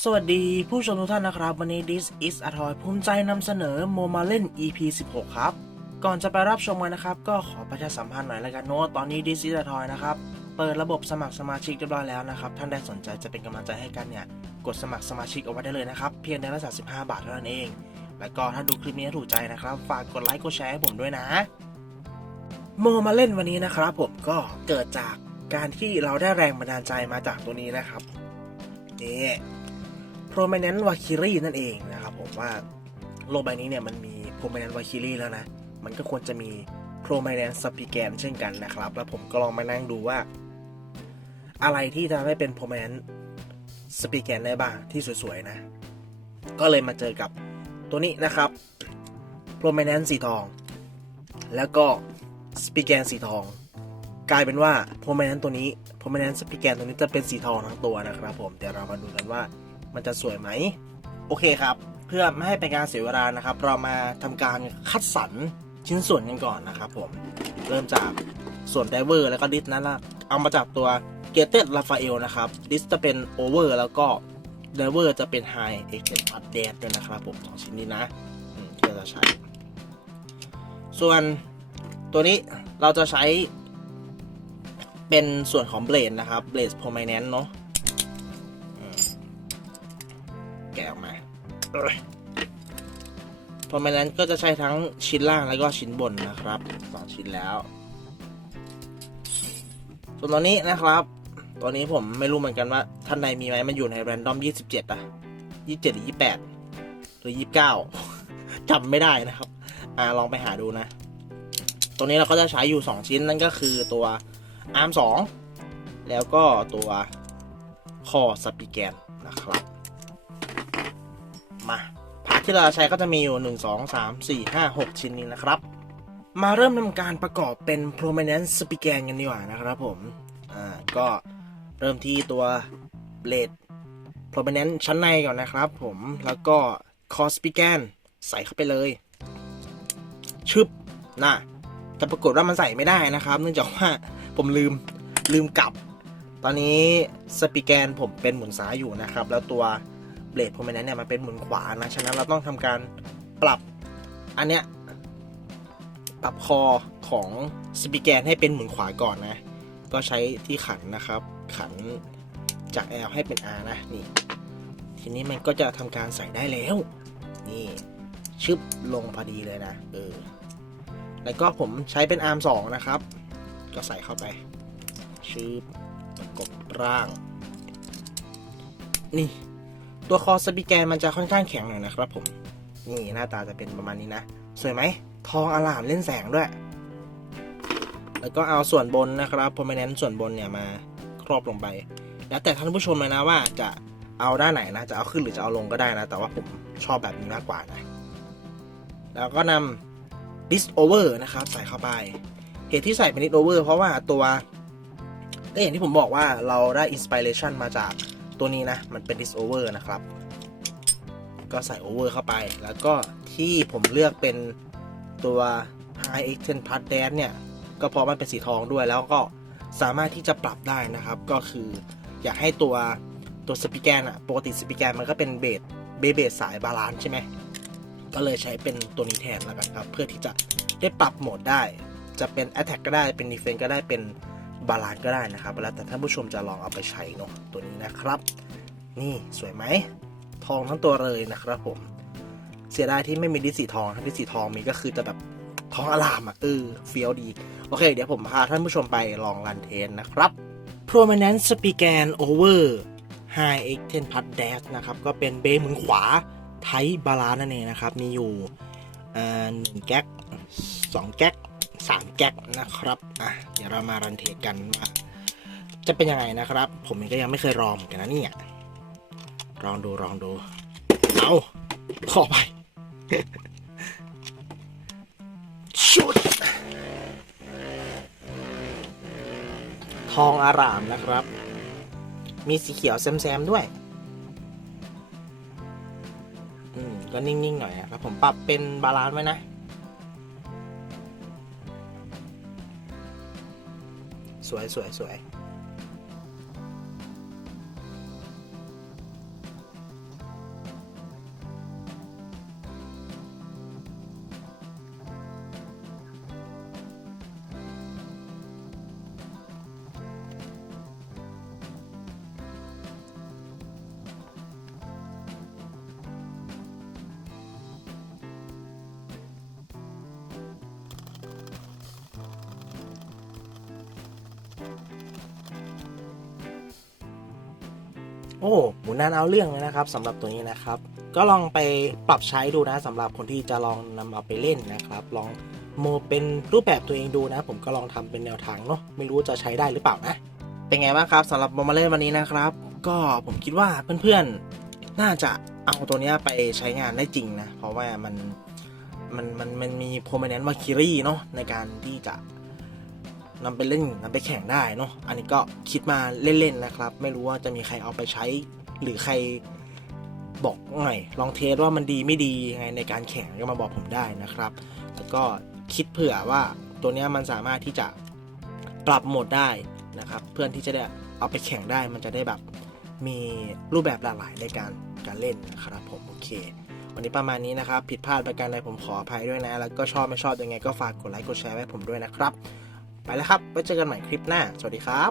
สวัสดีผู้ชมทุกท่านนะครับ วันนี้ This is a Toy ภูมิใจนำเสนอโมมาเล่น EP 16 ครับ ก่อนจะไปรับชมกันนะครับ ก็ขอประชาสัมพันธ์หน่อยแล้วกันเนอะตอนนี้ This is a Toy นะครับ เปิดระบบสมัครสมาชิกเรียบร้อยแล้วนะครับ ท่านใดสนใจจะเป็นกำลังใจให้กันเนี่ย กดสมัครสมาชิกเอาไว้ได้เลยนะครับ เพียงเดือนละ35บาทเท่านั้นเอง แล้วก็ถ้าดูคลิปนี้ถูกใจนะครับ ฝากกดไลค์กดแชร์ให้ผมด้วยนะโมมาเล่นวันนี้นะครับผมก็เกิดจากการที่เราได้แรงบันดาลใจมาจากตัวนี้นะครับนี่ Prominent v a k i r i นั่นเองนะครับผมว่าโลกใบนี้เนี่ยมันมี Prominent v a k i r i แล้วนะ มันก็ควรจะมี Prominent s p i g a n เช่นกันนะครับ แล้วผมก็ลองมานั่งดูว่า อะไรที่จะไม่เป็น Prominent s p i g a n ได้บ้างที่สวยๆนะ ก็เลยมาเจอกับตัวนี้นะครับ Prominent สีทอง แล้วก็ s p i g a n สีทอง กลายเป็นว่า Prominent ตัวนี้ Prominent s p i g a n ตัวนี้จะเป็นสีทองทั้งตัวนะครับผมเดี๋ยวเรามาดูกันว่า มันจะสวยไหม โอเคครับ เพื่อไม่ให้เป็นการเสียเวลานะครับ เรามาทำการคัดสรรชิ้นส่วนกันก่อนนะครับผม เริ่มจากส่วนไดเวอร์แล้วก็ดิสนั่นละเอามาจากตัวเกเต็ดลาฟาเอลนะครับ ดิสจะเป็นโอเวอร์แล้วก็ไดเวอร์จะเป็นไฮเอ็กเซนพัดเดดด้วยนะครับผมสองชิ้นนี้นะที่เราจะใช้ ส่วนตัวนี้เราจะใช้เป็นส่วนของเบลดนะครับเบลดโพม n นนเนาะ แกะออกมาโพม n นนก็จะใช้ทั้งชิ้นล่างแล้วก็ชิ้นบนนะครับสองชิ้นแล้ว ส่วนตัวนี้นะครับตัวนี้ผมไม่รู้เหมือนกันว่าท่านใดมีไหมมันอยู่ในแรนดอม 27 อะ 27 หรือ 28 หรือ 29จำไม่ได้นะครับ อ่าลองไปหาดูนะ ตัวนี้เราก็จะใช้อยู่ 2 ชิ้นนั่นก็คือตัวอาร์ม2แล้วก็ตัวคอสปีแกนนะครับ ที่เราใช้ก็จะมีอยู่ 1 2 3 4 5 6 ชิ้นนี้นะครับ มาเริ่มทำการประกอบเป็น prominent s p i g a n กันดีกว่านะครับผม อ่า ก็เริ่มที่ตัวเบลด prominent ชั้นในก่อนนะครับผม แล้วก็ core s p i g a n ใส่เข้าไปเลย ชึบนะแต่ปรากฏว่ามันใส่ไม่ได้นะครับ เนื่องจากว่าผมลืมลืมกลับ ตอนนี้สปีแกนผมเป็นหมุนซ้ายอยู่นะครับ แล้วตัว เบลดผมนั้นเนี่ยมันเป็นหมุนขวานะ ฉะนั้นเราต้องทำการปรับอันเนี้ยปรับคอของสปีแกนให้เป็นหมุนขวาก่อนนะ ก็ใช้ที่ขันนะครับ ขันจาก L ให้เป็น R นะนี่ ทีนี้มันก็จะทำการใส่ได้แล้ว นี่ชึบลงพอดีเลยนะเออแล้วก็ผมใช้เป็นอาร์มสองนะครับ ก็ใส่เข้าไปชืบประกบร่าง นี่ ตัวคอสปีแกนมันจะค่อนข้างแข็งหน่อยนะครับผมนี่หน้าตาจะเป็นประมาณนี้นะ สวยไหม ทองอลามเล่นแสงด้วย แล้วก็เอาส่วนบนนะครับพอมเน้นส่วนบนเนี่ยมาครอบลงไป แล้วแต่ท่านผู้ชมเลยนะว่าจะเอาด้านไหนนะ จะเอาขึ้นหรือจะเอาลงก็ได้นะ แต่ว่าผมชอบแบบนี้มากกว่านะ แล้วก็นำดิสโอเวอร์นะครับ ใส่เข้าไป เหตุที่ใส่เป็นดิสโอเวอร์เพราะว่าตัวก็อย่างที่ผมบอกว่าเราได้อินสปิเรชันมาจาก ตัวนี้นะ มันเป็นดิสโอเวอร์นะครับ ก็ใส่โอเวอร์เข้าไป แล้วก็ที่ผมเลือกเป็นตัว High Extend Plus Dash เนี่ย ก็เพราะมันเป็นสีทองด้วย แล้วก็สามารถที่จะปรับได้นะครับ ก็คืออยากให้ตัวตัวสปีแกนอะปกติสปีแกนมันก็เป็นเบสเบเบสสายบาลานซ์ใช่ไหม ก็เลยใช้เป็นตัวนี้แทนแล้วกันครับ เพื่อที่จะได้ปรับโหมดได้ จะเป็น Attack ก็ได้ เป็น Defense ก็ได้ เป็น บาลานก็ได้นะครับแล้วแต่ท่านผู้ชมจะลองเอาไปใช้เนาะตัวนี้นะครับ นี่สวยไหมทองทั้งตัวเลยนะครับผม เสียดายที่ไม่มีดิสีทองถ้าดิสีทองมีก็คือจะแบบทองอลามอะเออเฟี้ยวดี โอเค เดี๋ยวผมพาท่านผู้ชมไปลองรันเทนนะครับ Prominent Span Over High X 10 Plus Dash นะครับ ก็เป็นเบมุนขวาไทบาลานนั่นเองนะครับ มีอยู่หนึ่งแก๊กสองแก๊ก สามแก๊กนะครับอะเดี๋ยวเรามารันเทสกันว่าจะเป็นยังไงนะครับ ผมเองก็ยังไม่เคยลองเหมือนกันนะเนี่ยลองดูลองดู เอาขอไปชุดทองอารามนะครับ มีสีเขียวแซมๆด้วยอืมก็นิ่งๆหน่อยนะครับผมปรับเป็นบาลานซ์ไว้นะ สวย โอ้หมุนนานเอาเรื่องเลยนะครับสำหรับตัวนี้นะครับ ก็ลองไปปรับใช้ดูนะสำหรับคนที่จะลองนำเอาไปเล่นนะครับ ลองโมเป็นรูปแบบตัวเองดูนะ ผมก็ลองทำเป็นแนวทางเนาะไม่รู้จะใช้ได้หรือเปล่านะ เป็นไงบ้างครับสำหรับโมมาเล่นวันนี้นะครับ ก็ผมคิดว่าเพื่อนๆน่าจะเอาตัวนี้ไปใช้งานได้จริงนะเพราะว่ามันมันมันมันมีโพมเนนต์มาคิรี่เนาะในการที่จะ นำไปเล่นนำไปแข่งได้เนาะอันนี้ก็คิดมาเล่นๆนะครับ ไม่รู้ว่าจะมีใครเอาไปใช้ หรือใครบอกหน่อยลองเทสว่ามันดีไม่ดียังไงในการแข่งก็มาบอกผมได้นะครับ แล้วก็คิดเผื่อว่าตัวนี้มันสามารถที่จะปรับโหมดได้นะครับ เพื่อนที่จะได้เอาไปแข่งได้มันจะได้แบบมีรูปแบบหลากหลายในการการเล่นนะครับผมโอเค วันนี้ประมาณนี้นะครับ ผิดพลาดประการใดผมขออภัยด้วยนะ แล้วก็ชอบไม่ชอบยังไงก็ฝากกดไลค์กดแชร์ไว้ผมด้วยนะครับ ไปแล้วครับไว้เจอกันใหม่คลิปหน้า สวัสดีครับ